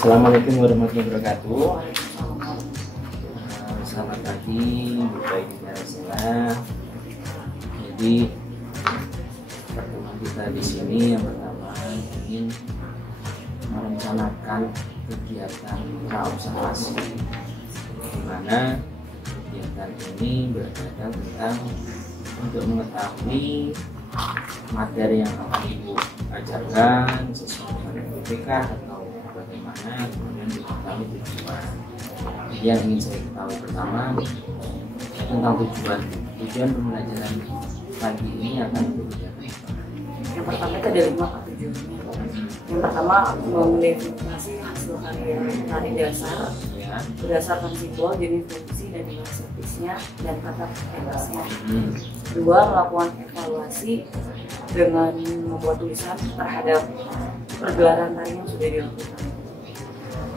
Assalamualaikum warahmatullahi wabarakatuh. Selamat pagi, Bapak Ibu Narasela. Jadi pertemuan kita di sini yang pertama ingin merencanakan kegiatan praobservasi, di mana kegiatan ini berkaitan tentang untuk mengetahui materi yang akan Ibu ajarkan sesuai dengan UPK atau bagaimana, kemudian diketahui tujuan. Yang ingin saya ketahui pertama tentang tujuan pembelajaran pagi ini akan berbeda. Yang pertama itu ada 5 tujuannya. Yang pertama mendefinisi hasil karya tari dasar berdasarkan simbol, jenis fungsi dan nilai servisnya dan kata pentasnya. Kedua, melakukan evaluasi dengan membuat tulisan terhadap pergelaran tari yang sudah dilakukan.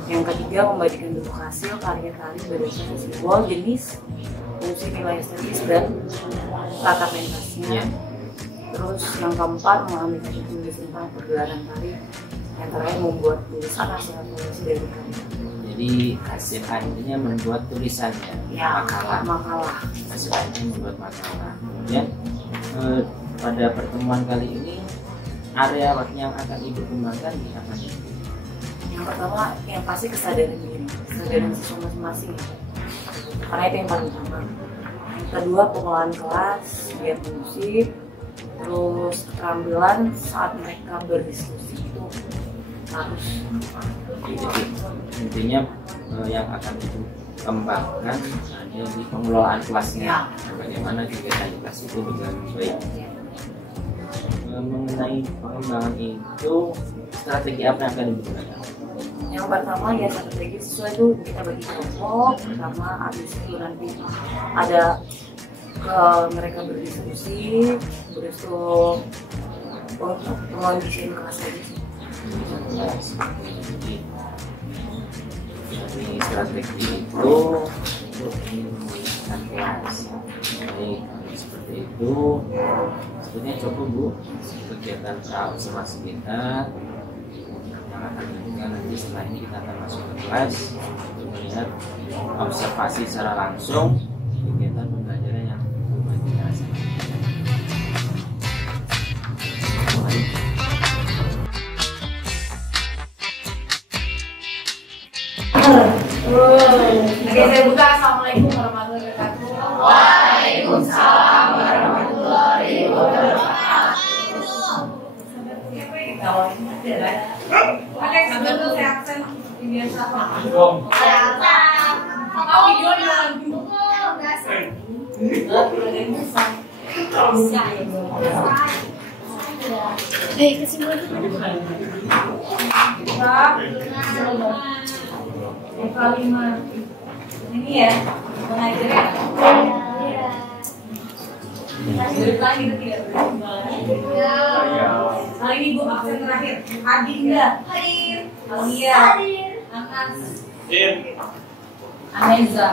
Yang ketiga, membagikan dulu hasil karya tari berdasarkan simbol, jenis, fungsi, nilai estetis dan tata pentasnya. Terus yang keempat, mengambil tulis tentang pergelaran tari. Yang terakhir, membuat tulisan hasil evaluasi dari karya. Jadi hasil akhirnya membuat tulisannya, makalah. Hasil akhirnya membuat makalah. Kemudian pada pertemuan kali ini area yang akan Ibu kembangkan di apa? Yang pertama yang pasti kesadaran diri, kesadaran siswa masing-masing, karena itu yang paling utama. Yang kedua, pengelolaan kelas, giat musik, terus keterampilan saat mereka berdiskusi itu harus. Jadi intinya yang akan Ibu kembangkan hanya di pengelolaan kelasnya, bagaimana kegiatan kelas itu dengan baik. Mengenai pengembangan itu, strategi apa yang akan digunakan? Yang pertama ya strategi sesuai itu kita bagi kelompok. Pertama, habis itu nanti ada mereka berdiskusi, untuk mengisi kelas lagi. Jadi strategi itu untuk mengumpulkan kelas. Jadi seperti itu. Sebetulnya coba Bu, kegiatan praobservasi kita yang akan dilakukan nanti setelah ini kita akan masuk ke kelas untuk melihat observasi secara langsung kegiatan pembelajaran yang kita rasakan. Oke, saya buka. Assalamualaikum warahmatullahi wabarakatuh. Waalaikumsalam warahmatullahi wabarakatuh. Oke, sambil dulu saya absen biasa. Mau video di dalam ini ya, mengajar ya. Duduk lagi gitu ya. Kali ini Bu absen terakhir. Adinda. Hadir. Alia. Hadir. Anas. Hadir. Aneza.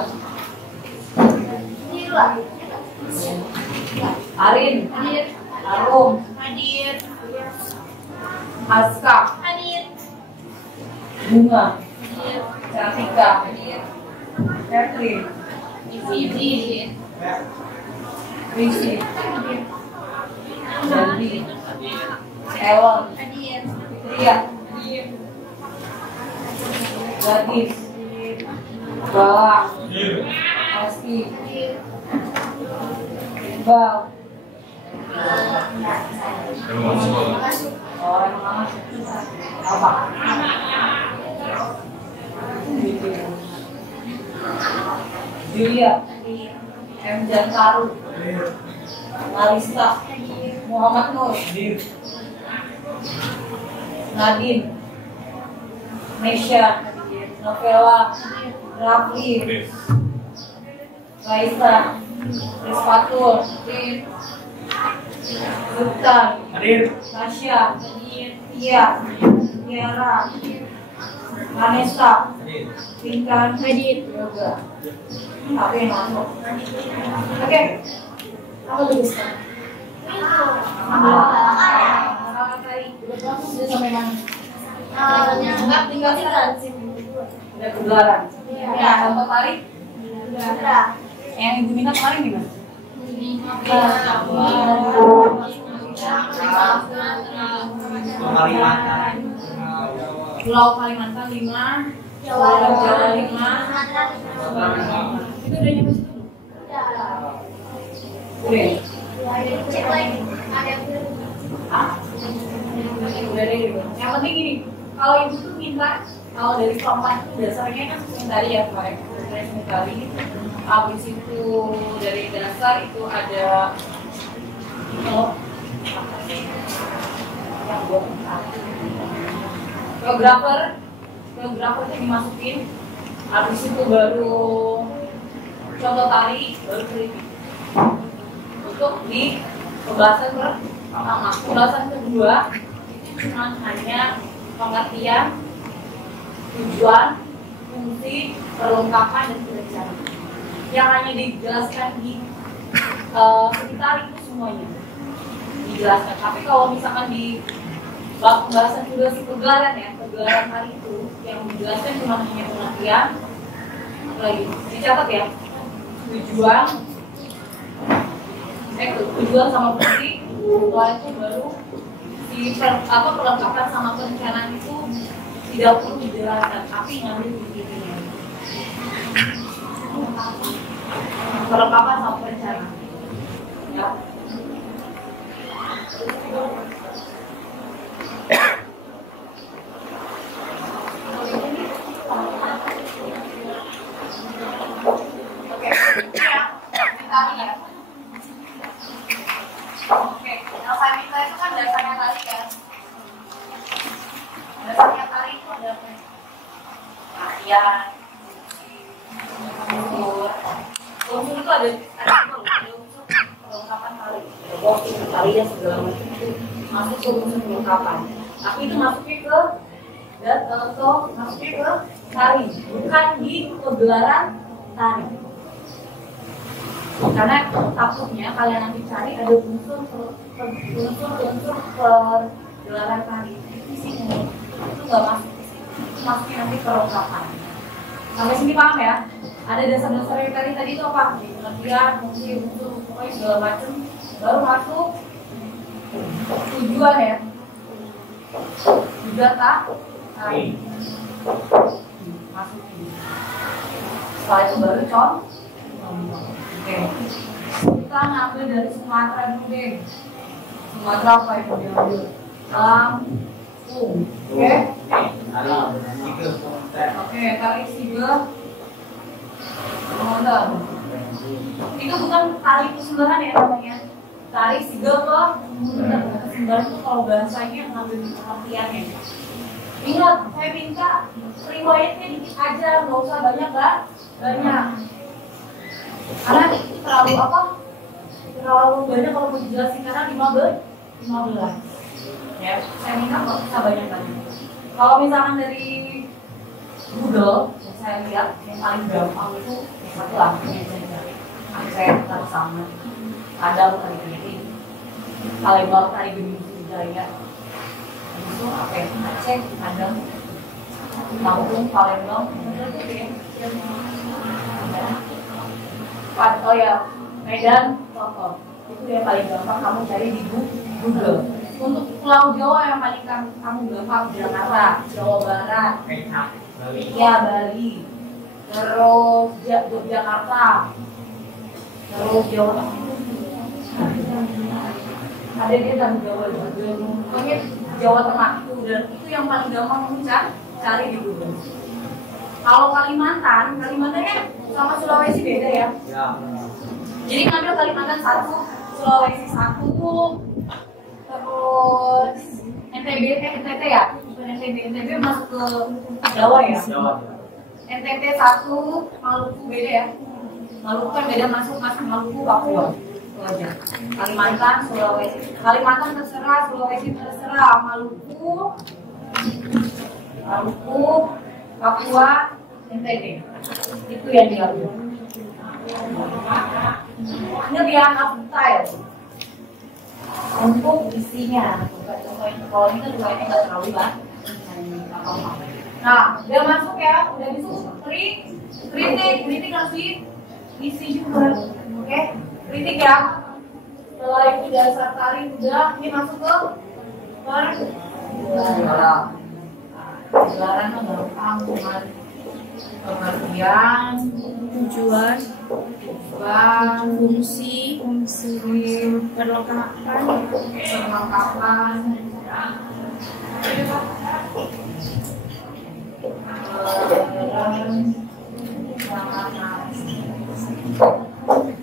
Nila. Arin. Hadir. Arum. Hadir. Aska. Hadir. Bunga. Hadir. Cantika. Hadir. Catherine. Izin. Risi. Jadi. Ewon. Hadir. Ria. Gadis. Bala. Asti. Iqbal. Oh, emang apa? Julia. M. Jantaru. Marista. Muhammad Nur. Nadine. Mesya. Novela. Rafli. Raisa. Rizfatul. Sultan. Tasya. Tia. Tiara. Vanessa. Pinkan. Yoga. Oke, masuk. Oke. Apa tuh bisa? Sampai mana? Tinggal Ada pegelaran. Ya. Contoh tari. Yang ibu minta kemarin gimana? Pulau Kalimantan 5, Jawa 5. Itu udah nyampe situ? Udah. Cek lagi. Ada Udah deh gitu. Yang penting gini, kalau ibu tuh minta, kalau dari kelompok itu dasarnya kan tadi ya kemarin, tadi. Habis itu dari dasar itu ada yang buat koreografernya dimasukin. Habis itu baru contoh tari, baru kritik. Untuk di pembahasan pertama, pembahasan kedua itu cuma hanya pengertian, tujuan, fungsi, perlengkapan dan perencanaan. Yang hanya dijelaskan di sekitar itu semuanya dijelaskan. Tapi kalau misalkan di pembahasan kedua si pegelaran ya, pegelaran hari itu yang dijelaskan cuma hanya pengertian, lagi dicatat ya, tujuan sama fungsi. Setelah itu baru si perlengkapan sama perencanaan itu tidak perlu dijelaskan, tapi ngambil intinya. Perlengkapan sama perencanaan. Ya. Oke, tadi ya. Oke, yang saya minta itu kan dasarnya tadi ya. Dasarnya tadi itu ada latihan, unsur itu ada unsur perlengkapan tari, tari dan segala macam itu masuk ke unsur perlengkapan. Tapi itu masuknya ke masuknya ke tari, bukan di pegelaran tari. Karena takutnya kalian nanti cari ada unsur pergelaran tari di sini, itu nggak masuk di sini, itu masuknya nanti perlengkapan. Sampai sini paham ya? Ada dasar-dasarnya tadi itu apa? Pengertian, fungsi, unsur, pokoknya segala macam. Baru masuk tujuan ya. Tujuan tari. Masuk ini. Setelah itu baru contoh. Oke. Kita ngambil dari Sumatera dulu deh. Sumatera apa yang diambil? Lampung. Oke? Oke, tarik siga. Itu bukan tali keseluruhan ya namanya. Tari siga ke keseluruhan itu kalau bahasanya ngambil pengertiannya. Ingat, saya minta riwayatnya dikit aja, nggak usah banyak banyak. Karena itu terlalu terlalu banyak kalau mau dijelasin, karena 15. Ya, saya minta nggak usah banyak. Kalau misalkan dari Google, yang saya lihat yang paling gampang itu yang satu lagunya saja. Aceh, Tari Sama, Padang, Tari Piring, Palembang, Tari Gending Sriwijaya. Itu apa ya? Aceh, Padang, Lampung, Palembang, oh ya, Medan, Lombok. Itu yang paling gampang kamu cari di Google. Untuk Pulau Jawa yang paling kamu gampang, Jakarta, Jawa Barat, ya Bali, terus Yogyakarta, terus Jawa Tengah. Ada dia dan Jawa juga, pokoknya Jawa Tengah itu yang paling gampang kamu cari di Google. Kalau Kalimantan kan sama Sulawesi beda ya. Jadi ngambil Kalimantan 1, Sulawesi 1 tuh, terus NTT ya, bukan NTB masuk ke Jawa ya. NTT 1, Maluku beda ya. Maluku kan beda masuk Maluku, Papua. Itu aja. Kalimantan, Sulawesi. Kalimantan terserah, Sulawesi terserah, Maluku, Papua, NTT. Itu yang diambil. Ini biar style. Untuk isinya, kalau ini kan riwayatnya nggak terlalu banyak. Nah, udah masuk ya, udah masuk kritik harus diisi juga, oke? Kritik ya. Setelah itu dasar tari udah, ini masuk ke pergelaran. Pergelaran mah gampang, cuman pengertian, tujuan, fungsi, perlengkapan.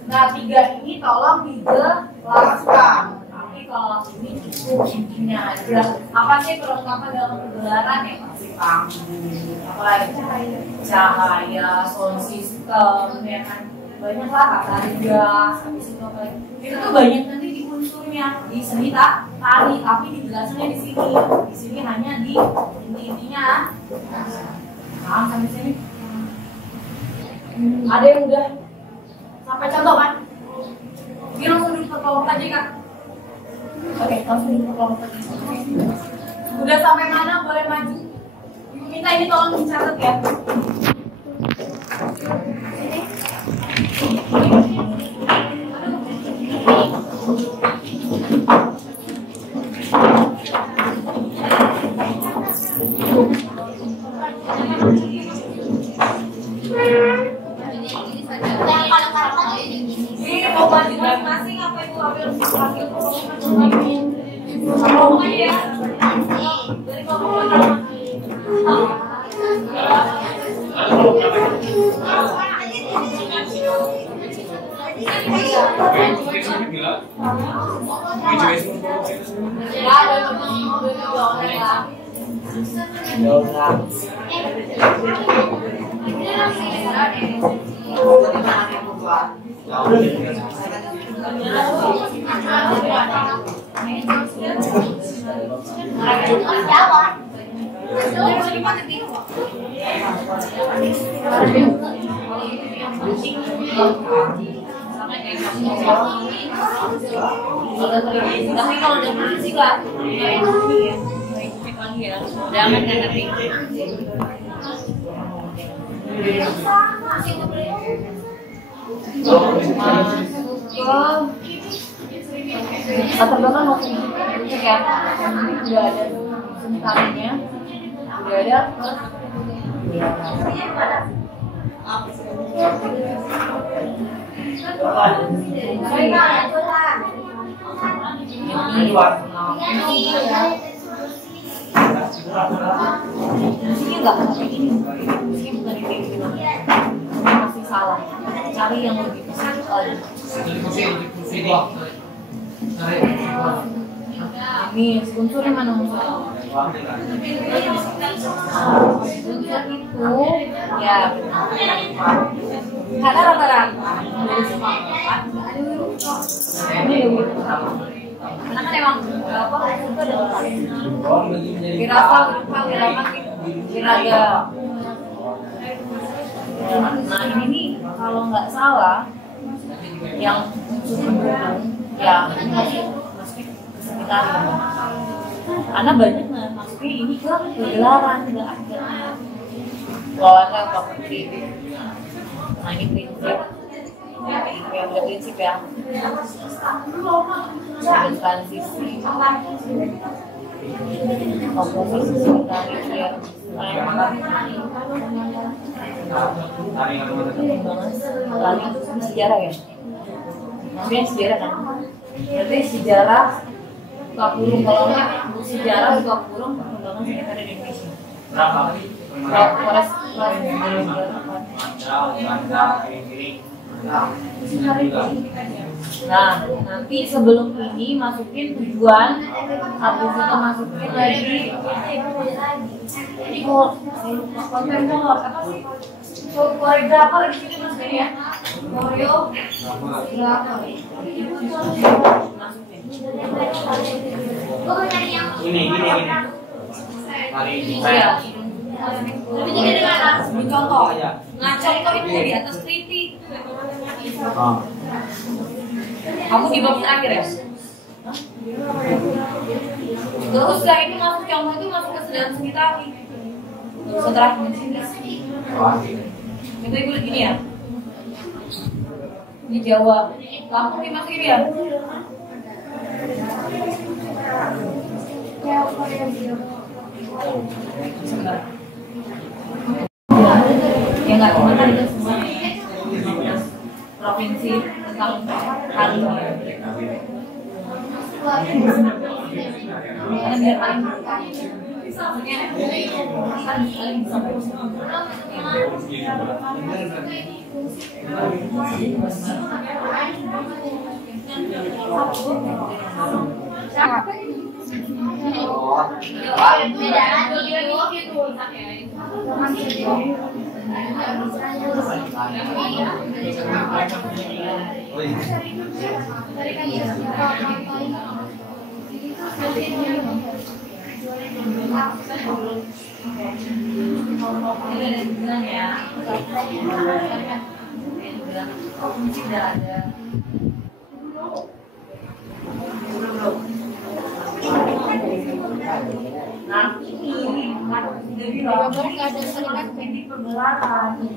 Nah, 3 ini tolong dijelaskan. Tapi kalau ini cukup intinya aja. Apa sih perlengkapan dalam pergelaran ya? Pasti panggung, cahaya, sound system, ya kan? Banyak lah kata gas, habis itu apa lagi? Itu tuh banyak nanti di unsurnya di seni tari, tapi dijelasannya di sini. Di sini hanya di intinya. Paham sampai sini? Ada yang udah sampai contoh kan? Ini langsung diperkelompok aja Kak. Oke, langsung diperkelompok aja. Udah sampai mana boleh maju? Ibu minta ini tolong dicatat ya. Ini mau maju masing-masing apa itu ambil ngomong aja ya. Dari ngomong tapi kalau udah musik lah lagi ya jangan nanti latar belakang mau cek ya udah ada sementarinya udah ada musiknya nggak seperti ini, musiknya bukan kayak gini, masih salah. Cari yang lebih ini unsurnya mana unsur? Unsur itu ya karena rata-rata ini karena kan emang apa itu ada wirasa, wiraga. Nah ini nih kalau nggak salah yang unsur pendukung ya masih sekitar karena banyak masuknya ini ke pergelaran nggak ada keluarga atau putri. Nah ini prinsip ya udah prinsip ya ada transisi komposisi dari biar lari itu sejarah ya maksudnya sejarah kan berarti sejarah buka kurung kalau nggak sejarah buka kurung perkembangan sekitar di Indonesia nah nanti sebelum ini masukin tujuan habis itu masukin lagi ini kontemporer apa sih koreografer di sini masukin ya koreografer ini hari ini iya tapi jadi dengan contoh ngacontoh itu di atas kritik. Kamu di bab terakhir ya? Terus setelah itu masuk contoh itu masuk ke sedang seni tari. Setelah itu ibu gini ya. Di Jawa, Lampung dimasukin ya? Sebentar. Ya nggak cuma kan itu semua 15 provinsi tentang hari karena biar kalian maksudnya kan kalian bisa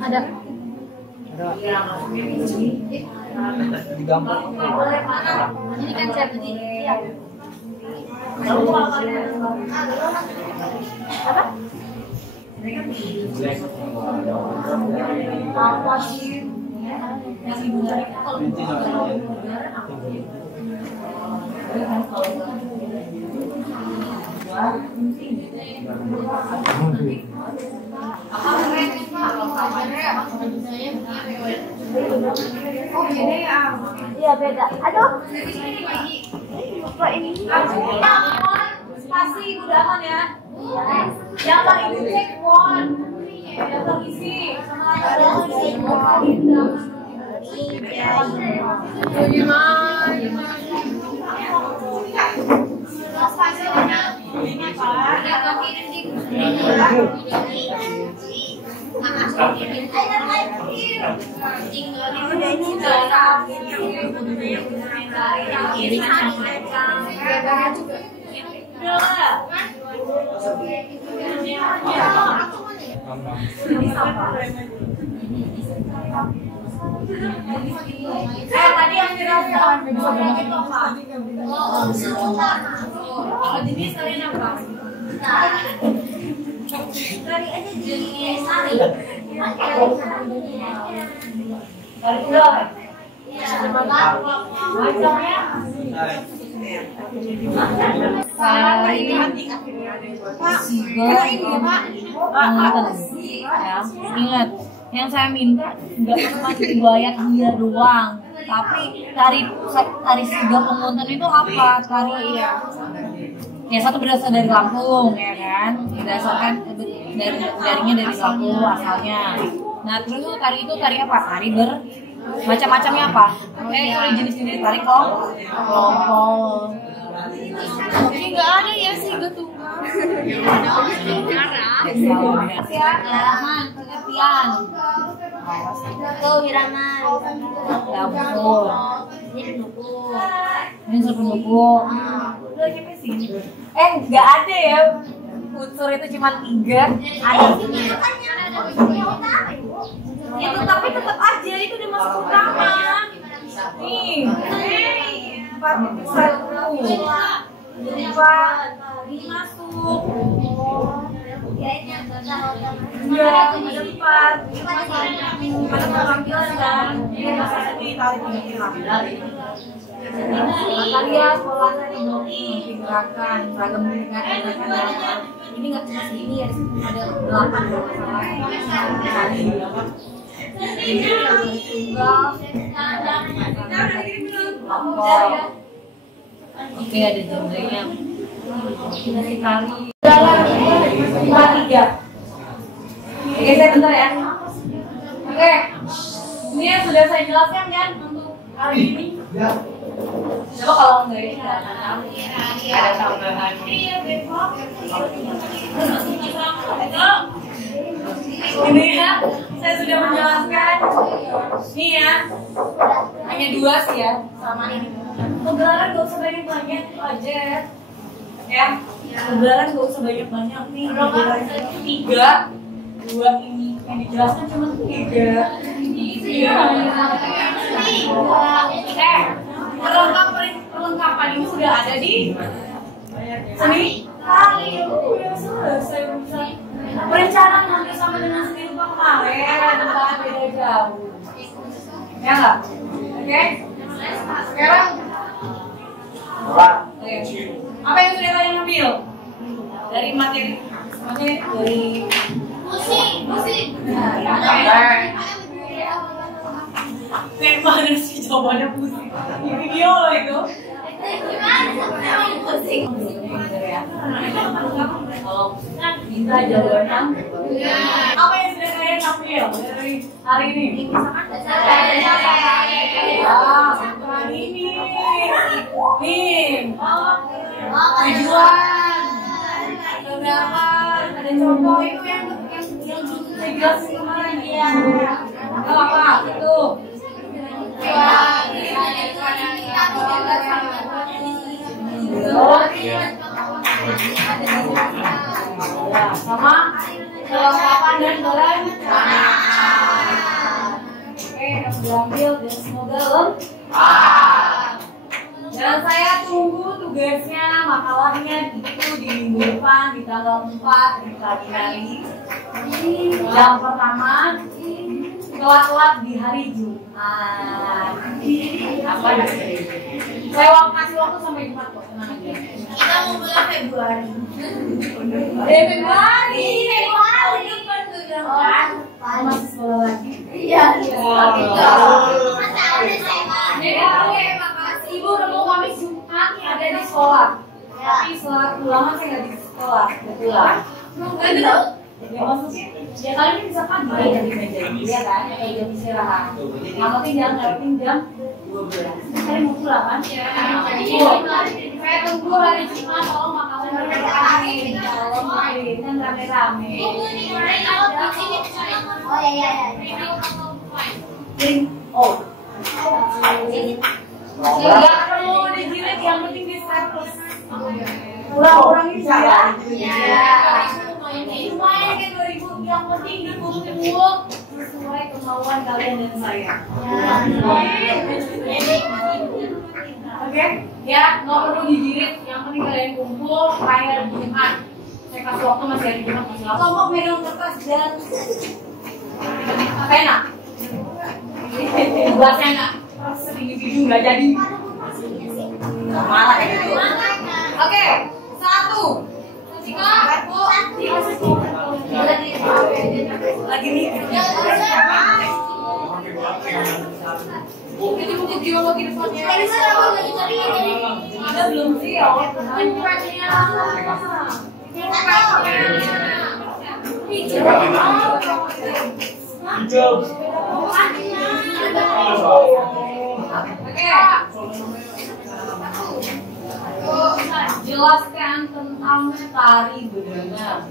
Ada. Di gambar. Ini kan saya tadi. Iya. Apa? Apa sih? Yang ibu dari kalau oh ini ya? Iya beda. Aduh. Apa ini? Spasi udah aman ya? Yang lagi dicek Won. Yang lagi isi sama tadi yang dirasakan penyakit apa? Kalau jenis kalian apa? Dari aja jadi sari. Dari udah. Macamnya? Ingat, yang saya minta nggak cuma riwayat dia doang, tapi tari siga penguntan itu apa? Tari ya satu berasal dari Lampung ya kan, berdasarkan darinya dari Lampung asalnya. Nah terus tari itu tari apa? Tari macam-macamnya apa? Sorry jenis-jenis tari kelompok. Ini nggak ada ya sih tunggal. Halaman pengertian. Tuh Wiraman. Dapur. Ini unsur pendukung. Nggak ada ya. Unsur itu cuma 3. Ada. Ya tetap aja itu udah masuk utama. Nih. 4 ini masuk. Iya, ada 4. Ada penampilan kan? Ini masanya ditarik kalian polanya di gerakan, ragam gerakan. Ini nggak cuma segini ya, ada 8 masalah. Ini tunggal. Oke, ada genrenya. Dari tari dalam 53. Oke, saya bentar ya. Oke, ini yang sudah saya jelaskan kan untuk hari ini. Coba kalau enggak ini ada tambahan. Ini ya, saya sudah menjelaskan. Ini ya, hanya 2 sih ya sama ini. Pegelaran gak usah banyak-banyak itu aja ya. Pegelaran gak usah banyak-banyak nih. 3 dua ini yang dijelaskan cuma 3. Iya. Perlengkapan ini sudah ada di seni tari. Udah selesai urusan. Perencanaan hampir sama dengan seni rupa kemarin, bukan beda jauh. Ya nggak? Oke. Sekarang apa yang sudah kalian ambil dari materi dari musik. Kayak mana sih jawabannya musik? Di video itu. Musik. Kalau kan bisa jawaban. Apa yang sudah kalian ambil dari hari ini? Hari ini. Nih. Tujuan. Keberatan. Ada contoh itu yang jelas kemarin ya. Apa itu? Sama kelengkapan dan jalan. Oke, yang diambil dan semoga lengkap. Dan saya tunggu tugasnya, makalahnya itu di minggu depan di tanggal 4 di pagi hari. Yang pertama telat di hari Jumat. Apa ini? Saya kasih waktu sampai Jumat kok, tenang aja. Kita mau bulan Februari. Februari. Kan? Masih sekolah lagi? Iya. Oke, makasih Ibu. Remu kami Jumat ada di sekolah. Tapi setelah pulangan saya nggak di sekolah. Betul. Ya maksudnya, ya kalian bisa pagi ya di meja ya kan, kayak jam istirahat. Ngelatin jam 12. Kalian mau pulang kan? Saya tunggu hari Jumat, tolong makanan rame-rame. Tolong kan rame-rame. Oh iya. Oh. Nggak perlu dijilid, yang penting di status. Kurang-kurang itu ya. Lumayan kan 2000, yang penting dikumpul sesuai kemauan kalian dan saya. Oke, ya nggak perlu dijilid, yang penting kalian kumpul kayak Jumat. Saya kasih waktu masih hari Jumat masih lama. Kelompok megang kertas dan pena. Buatnya nggak individu nggak jadi. Malah kayak gitu. Oke, 1. Lagi nih. Ini mungkin jiwa mau kirim fotonya. Ada belum sih? Jelaskan tentang tari bedana.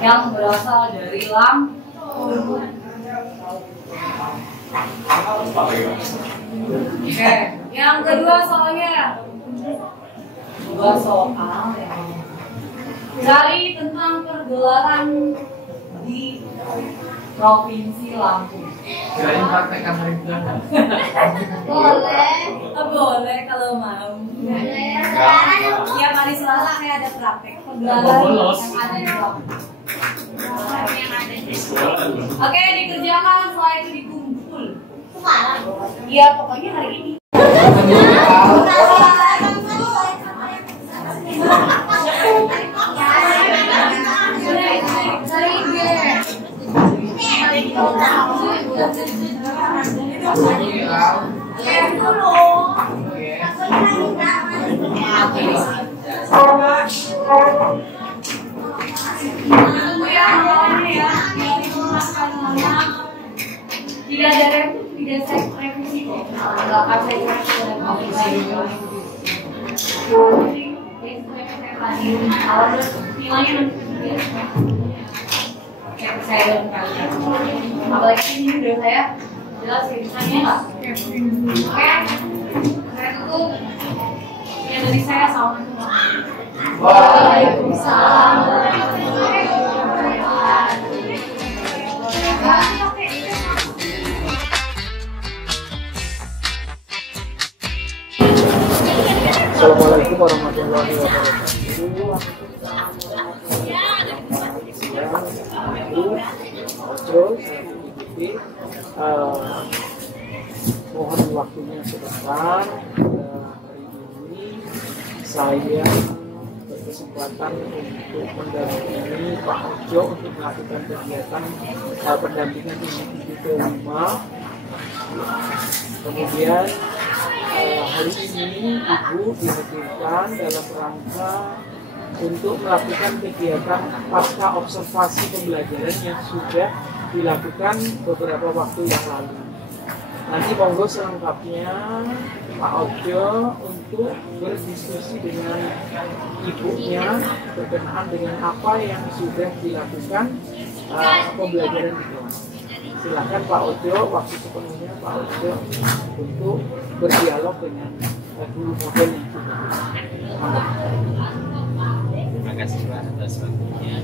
Yang berasal dari lampung. Oke, yang kedua soalnya. Dua soal ya. Cari tentang pergelaran di Provinsi Lampung. Kirain praktek kamar belanda. Boleh kalau mau. Tiap hari Selasa kayak ada praktek pergelaran yang ada di Lampung. Oke, dikerjakan, setelah itu dikumpul. Iya, pokoknya hari ini. Tidak ada revisi kok. Enggak akan saya nilainya nanti saya apalagi ini udah saya jelas ceritanya nggak? Oke, saya tutup. Sekian dari saya, assalamualaikum. Waalaikumsalam. Assalamualaikum warahmatullahi wabarakatuh. Mohon waktunya sebentar. Hari ini saya berkesempatan untuk mendampingi Pak Ojo untuk melakukan kegiatan pendampingan individu kelima. Kemudian hari ini Ibu dihadirkan dalam rangka untuk melakukan kegiatan pasca observasi pembelajaran yang sudah dilakukan beberapa waktu yang lalu. Nanti monggo selengkapnya Pak Ojo untuk berdiskusi dengan ibunya berkenaan dengan apa yang sudah dilakukan pembelajaran di kelas. Silakan Pak Ojo, waktu sepenuhnya Pak Ojo untuk berdialog dengan guru model yang sudah. Terima kasih Pak atas waktunya.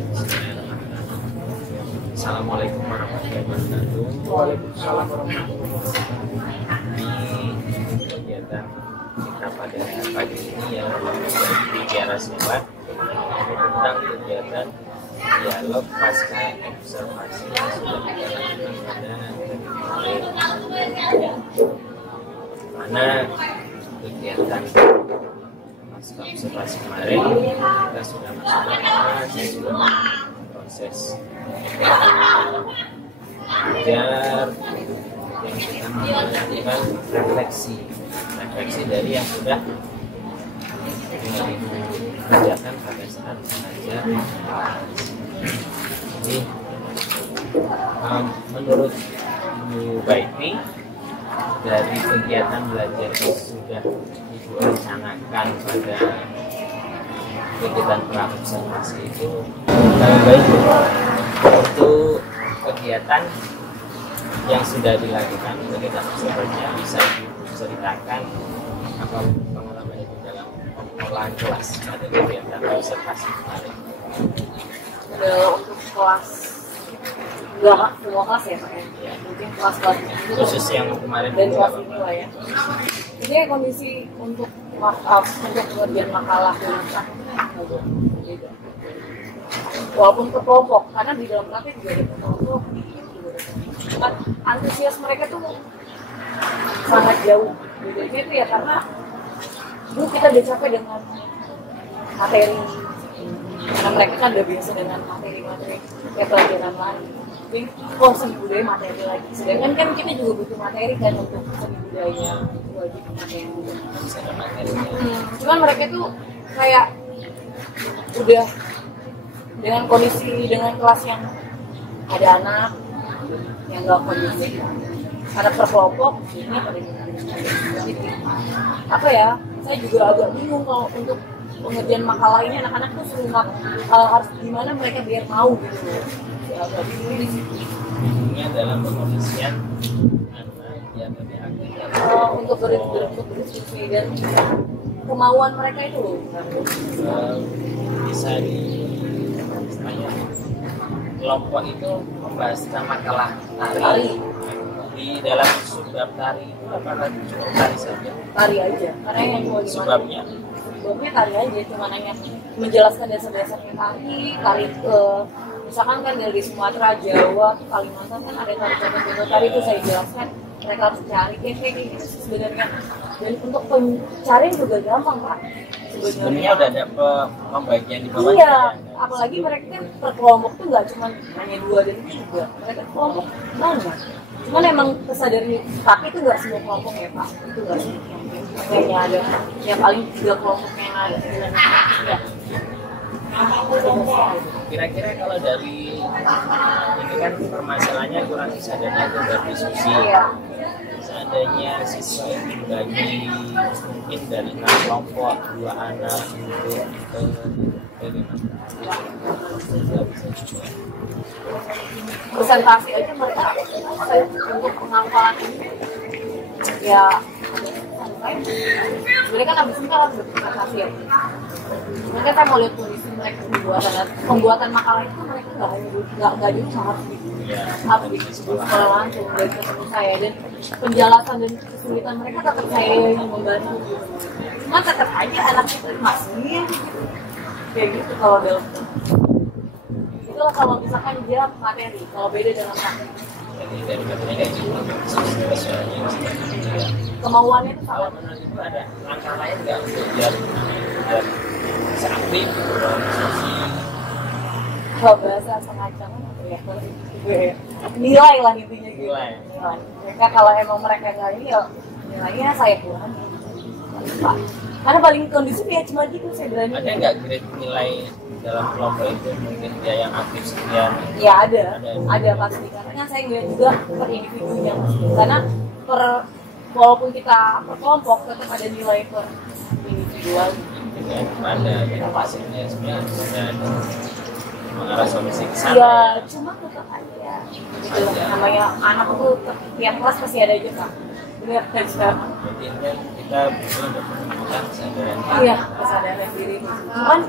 Assalamualaikum warahmatullahi wabarakatuh. Waalaikumsalam warahmatullahi wabarakatuh. Di kegiatan kita pada pagi ini yang di Kiara Sewa tentang kegiatan dialog pasca observasi yang sudah kita lakukan pada kemarin. Mana kegiatan pasca observasi kemarin kita sudah masuk dalam proses belajar, yang kita melakukan refleksi dari yang sudah dikerjakan pada saat belajar. Jadi menurut Bu Baiti, dari kegiatan belajar yang sudah Ibu rencanakan pada kegiatan pra-observasi itu baik itu kegiatan yang sudah dilakukan kegiatan observasinya bisa diceritakan apa pengalaman itu dalam pengolahan kelas pada kegiatan observasi kemarin. Untuk kelas nggak semua kelas ya Pak ya? Mungkin kelas-kelas itu Khusus yang kemarin dan kelas ini lah ya. Jadi kondisi untuk pengerjaan makalah dan naskah gitu. Walaupun ke kelompok, karena di dalam praktek juga ada kelompok, kan antusias mereka tuh sangat jauh. Bedanya itu ya karena dulu kita udah capek dengan materi, karena mereka kan udah biasa dengan materi-materi kayak pelajaran lain. Tapi kok seni budaya materi lagi, sedangkan kan kita juga butuh materi kan untuk seni budaya, wajib materi juga. Cuman mereka tuh kayak udah dengan kondisi dengan kelas yang ada anak yang nggak kondusif, ada per kelompok, ini apa ya? Saya juga agak bingung kalau untuk pengerjaan makalah ini anak-anak tuh suruh harus gimana mereka biar mau gitu. Agak bingung di situ. Bingungnya dalam pengondisian yang lebih aktif untuk berdiskusi dan kemauan mereka itu bisa kelompok itu membahas tentang makalah tari. Di dalam subbab tari itu apakah cukup tari saja? Tari aja, karena yang mau Subbabnya tari aja, cuma hanya menjelaskan dasar-dasarnya tari misalkan kan dari Sumatera, Jawa, Kalimantan kan ada tari-tari tari itu saya jelaskan mereka harus cari kayak gitu sebenarnya, dan untuk pencarian juga gampang Pak. sebenarnya udah ada pembagian di bawah. Iya, apalagi mereka kan per kelompok tuh nggak cuma hanya 2 dan 3, mereka kelompok banyak. Cuman emang kesadaran, tapi itu nggak semua kelompok ya Pak, itu nggak semua kelompok. Kayaknya ada yang paling 3 kelompok yang ada. Ya. Kira-kira kalau dari ini kan permasalahannya kurang kesadaran untuk berdiskusi. Iya. Seandainya siswa itu dibagi mungkin dari 6 kelompok, 2 anak untuk bagaimana? Presentasi aja mereka untuk pengapalan ini ya selesai, sebenarnya kan abis ini kan harus berpresentasi ya. Cuman kan saya mau lihat kondisi mereka pembuatan makalah itu mereka nggak dulu harus di sekolah langsung dan ketemu saya, dan penjelasan dan kesulitan mereka tetap saya yang membantu gitu. Cuma tetap aja anak itu masih kayak gitu kalau dalam itulah kalau misalkan dia materi, kalau beda dengan praktek. Jadi dari katanya kayak gitu, visualnya Kemauannya itu sama. Menurut itu ada langkah lain nggak untuk biar bisa aktif gitu loh, Kalau bahasa pengacangan apa ya? Nilai lah intinya gitu. Nilai. Mereka kalau emang mereka nggak ini ya nilainya saya kurangi. Karena paling kondusif ya cuma gitu saya berani. Ada nggak grade nilai dalam kelompok itu, mungkin dia yang aktif sekian? Ya ada pasti. Karena saya ngeliat juga per individunya, karena walaupun kita per kelompok tetap ada nilai per individual. Dengan ada hasilnya sebenarnya sudah mengarah solusi ke sana. Ya cuma tetap aja. Gitu. Namanya anak itu tiap kelas pasti ada aja kan. Benar dan sekarang. Jadi kita butuh untuk menemukan kesadaran. Iya, kesadaran diri. Cuman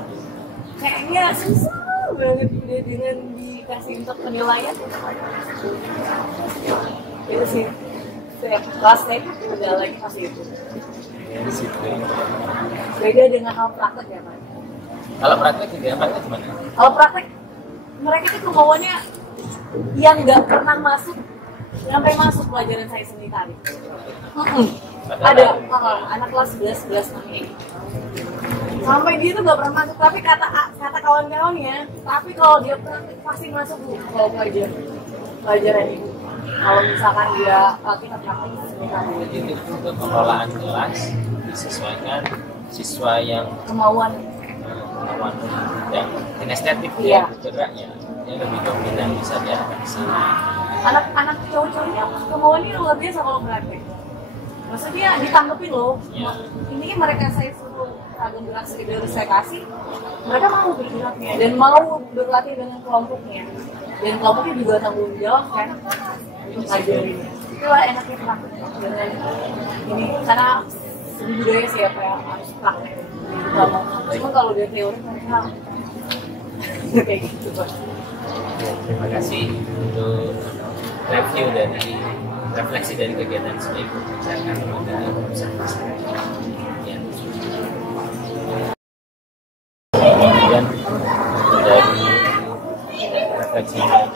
kayaknya susah banget udah dengan dikasih untuk penilaian. Itu sih. Setiap kelas saya udah lagi kasih itu. Di situ. Beda dengan hal praktek ya Pak. Kalau praktek gimana? Kalau praktek mereka itu kemauannya yang nggak pernah masuk sampai masuk pelajaran saya seni tari. Ada anak kelas 11 namanya. Sampai dia tuh nggak pernah masuk, tapi kata kawan-kawannya, tapi kalau dia praktek pasti masuk Bu kalau pelajaran itu. Kalau misalkan dia kita praktek seni tari. Jadi untuk pengelolaan kelas disesuaikan siswa yang Kemauan yang kinestetik Iya. geraknya yang lebih dominan bisa diarahkan ke sana. anak cowok-cowoknya kemauannya luar biasa kalau praktek. Maksudnya ditanggepin loh. Ya. Ini mereka saya suruh agak gerak sekedar saya kasih, mereka mau bergeraknya dan mau berlatih dengan kelompoknya. Dan kelompoknya juga tanggung jawab kan untuk ngajarinnya. Itulah enaknya praktek dengan ini karena seni budaya siapa yang harus praktek. Cuma kalau dia teori mereka kayak gitu Pak. Terima kasih untuk review dari refleksi dari kegiatan seni berdasarkan pada observasi. Ya. Kemudian dari refleksi yang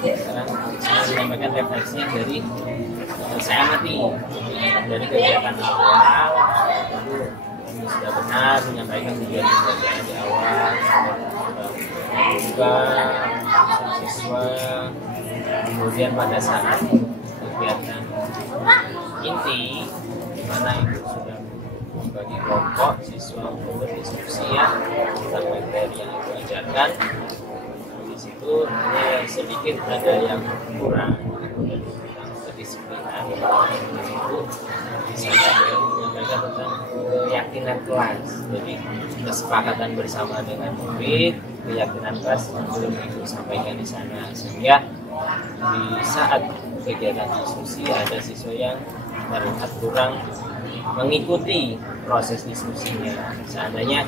sekarang saya menyampaikan refleksinya dari saya amati dari kegiatan awal sudah benar menyampaikan tujuan kegiatan di awal juga siswa, kemudian pada saat kegiatan inti di mana itu sudah membagi kelompok siswa untuk berdiskusi ya tentang materi yang diajarkan. Di situ sedikit ada yang kurang kedisiplinan. Di situ bisa menyampaikan tentang keyakinan kelas. Jadi kesepakatan bersama dengan murid, keyakinan kelas belum itu sampaikan di sana, sehingga di saat kegiatan diskusi ada siswa yang terlihat kurang mengikuti proses diskusinya. Seandainya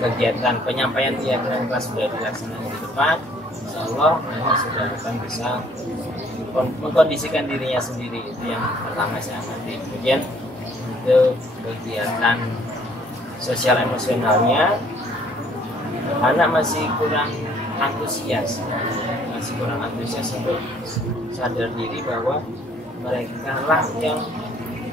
kegiatan penyampaian keyakinan kelas sudah dilaksanakan di depan, insya Allah anak sudah akan bisa mengkondisikan dirinya sendiri. Itu yang pertama saya amati. Kemudian untuk kegiatan sosial emosionalnya, anak masih kurang antusias untuk sadar diri bahwa mereka lah yang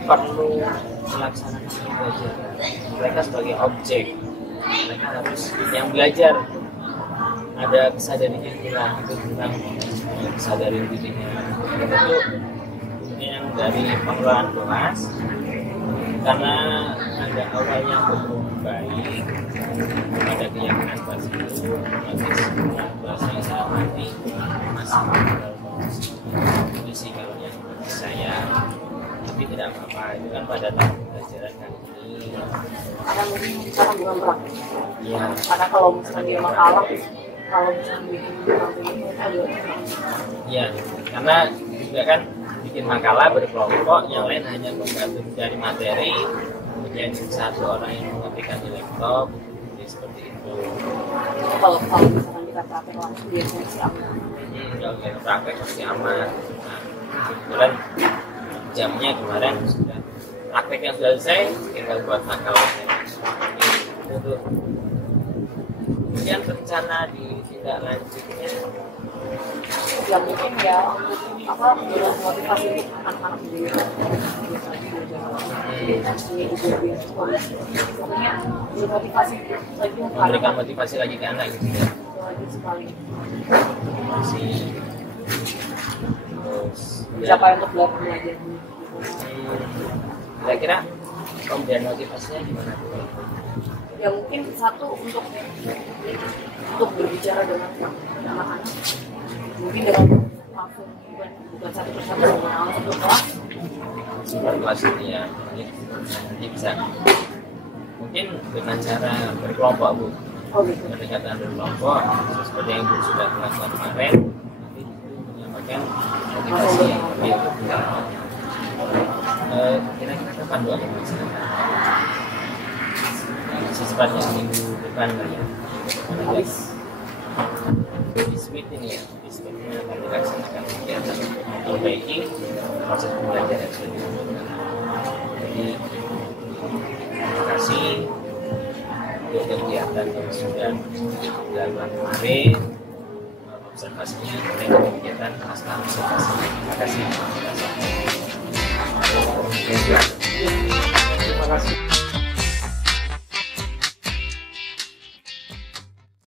perlu melaksanakan pembelajaran. Mereka sebagai objek, mereka harus yang belajar. Ada kesadaran yang kurang itu tentang kesadaran dirinya. Itu yang dari pengelolaan kelas, karena ada awal yang belum baik, ada keyakinan kelas itu, bahasa yang saya mati masih kondisi kalau yang saya, tapi tidak apa-apa, itu kan pada tahap pelajaran kali ini. Karena mungkin karena bukan praktek. Iya. Karena kalau misalnya dia makalah, kalau misalnya bikin begini agak Iya, karena juga kan di bikin makalah berkelompok, yang lain hanya membantu dari materi, kemudian satu orang yang mengetikkan di laptop, jadi seperti itu. Kalau misalkan kita praktek langsung biasanya sih aman. Kalau kita praktek pasti aman. Nah, kebetulan jamnya kemarin sudah praktek yang sudah selesai, tinggal buat makalahnya. Itu. Kemudian rencana ditindak lanjutnya Ya mungkin ya apa motivasi untuk anak-anak sendiri pokoknya motivasi lagi memberikan motivasi lagi ke anak gitu ya. lagi sekali Masih terus siapa untuk belajar kira-kira pemberian motivasinya gimana tuh? ya mungkin satu untuk berbicara dengan anak-anak mungkin dengan langsung bukan satu persatu dengan satu kelas Super kelas ini ya, nanti bisa mungkin dengan cara berkelompok Bu, pendekatan berkelompok seperti yang Bu sudah lakukan kemarin, nanti itu menyampaikan motivasi yang lebih kira-kira kapan Bu akan melaksanakan? Secepatnya minggu depan lah ya. This meeting ya, this meeting akan dilaksanakan kegiatan memperbaiki proses pembelajaran studi. Jadi terima kasih untuk kegiatan yang sudah dilakukan kemarin, observasinya mulai dari kegiatan pasca observasi. Terima kasih. Terima kasih.